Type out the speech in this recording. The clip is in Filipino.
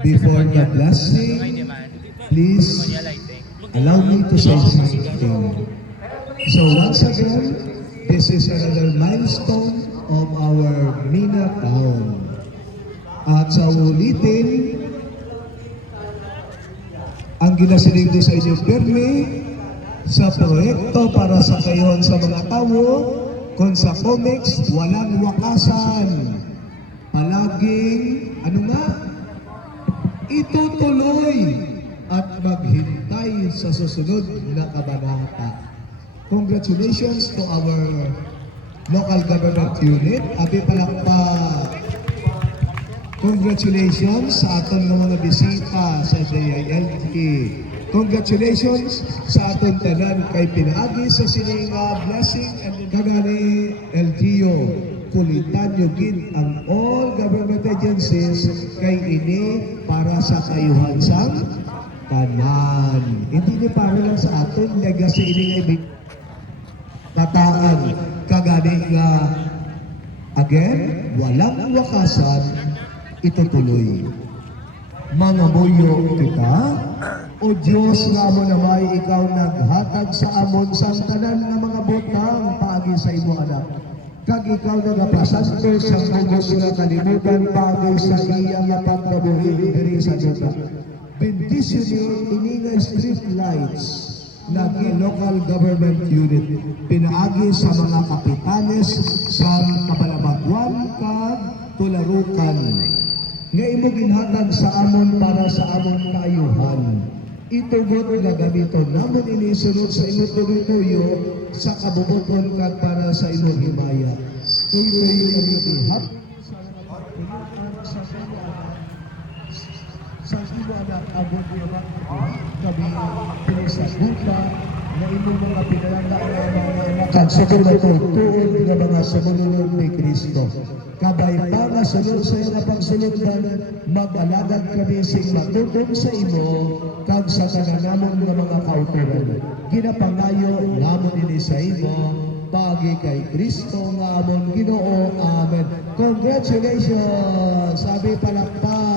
Before the blessing, please allow me to say something. So once again, this is another milestone of our Mina Town. At sa ulitin, ang ginasiling ko sa inyo pirmi sa proyekto para sa kayon sa mga tao, kung sa comics, walang wakasan. Palaging, itutuloy at maghintay sa susunod na kabanata. Congratulations to our local government unit. Abi palakpak. Congratulations sa aton mga bisita sa DILG. Congratulations sa aton tanan kay pinaagi sa sininga blessing and kagani LGU. Kulitan nyo gid ang all government agencies kay ini para sa kayuhan sang tanan. Hindi ni para lang sa aton legacy ini ngay tataan kagani nga again walang wakasan itutuloy. Mga buyo kita, o Diyos nga mo na may ikaw naghatag sa amon sa tanan ng mga butang paagi sa imo anak. Kag ikaw nagapasanto sa hugos nga kalimutan paagi sa iya nga pagkabuhi diri sa duta. Bendisyon ini nga street lights nagi local government unit pinaagi sa mga kapitanes sa Kabalabagwan kag Tularukan nga imo ginhatag sa amon para sa amon kaayuhan. Itugot nga gamiton namon ini sunod sa imo tuloy-tuyo sa kabubuton kag para sa imo himaya. Tuloy-tuyo ang ibihap sa imo anak abot ilang kami pinisaguta na imo mga pinalanda ang mga anak kag sugod na tuod nga mga sumunod ni Kristo. Kabay pa nga sunod sa iyong pagsulundan, mag-alagad kami sing matutong sa imo, kag sa kananamon ng mga kauturan. Ginapangayo namon ini sa imo, pagi kay Kristo nga amon Ginoo. Amen. Congratulations! Sabi palakpak!